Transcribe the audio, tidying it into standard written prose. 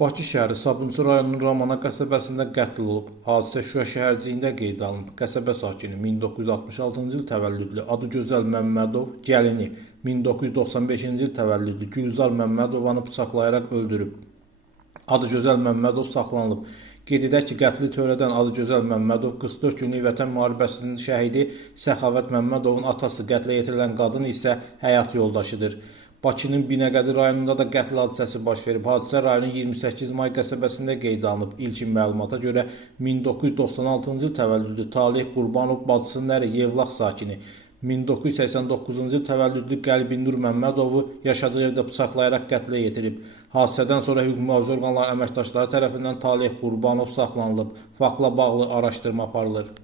Bakı şəhəri Sabunçu rayonunun Ramana qəsəbəsində qətl olub. Hadisə Şuşa şəhərciyində qeydə alınıb. Qəsəbə sakini 1966-cı il təvəllüdlü Adıgözəl Məmmədov, gəlini 1995-ci il təvəllüdlü Gülzar Məmmədovanı bıçaqlayaraq öldürüb. Adıgözəl Məmmədov saxlanılıb. Qeyd edək ki, qətli törədən Adıgözəl Məmmədov 44 günlük Vətən müharibəsinin şəhidi Səxavət Məmmədovun atası, qətlə yetirilən qadın isə həyat yoldaşıdır. Bakının Binəqədi rayonunda da qətl hadisəsi baş verib. Hadisə rayonun 28 may qəsəbəsində qeydə alınıb. İlkin məlumata görə 1996-cı il təvəllüdlü Talih Qurbanov bacısının əri Yevlax sakini 1989-cu il təvəllüdlü Qəlbinur Məmmədovu yaşadığı evdə bıçaqlayaraq qətlə yetirib. Hadisədən sonra hüquq mühafizə orqanları əməkdaşları tərəfindən Talih Qurbanov saxlanılıb. Faktla bağlı araşdırma aparılır.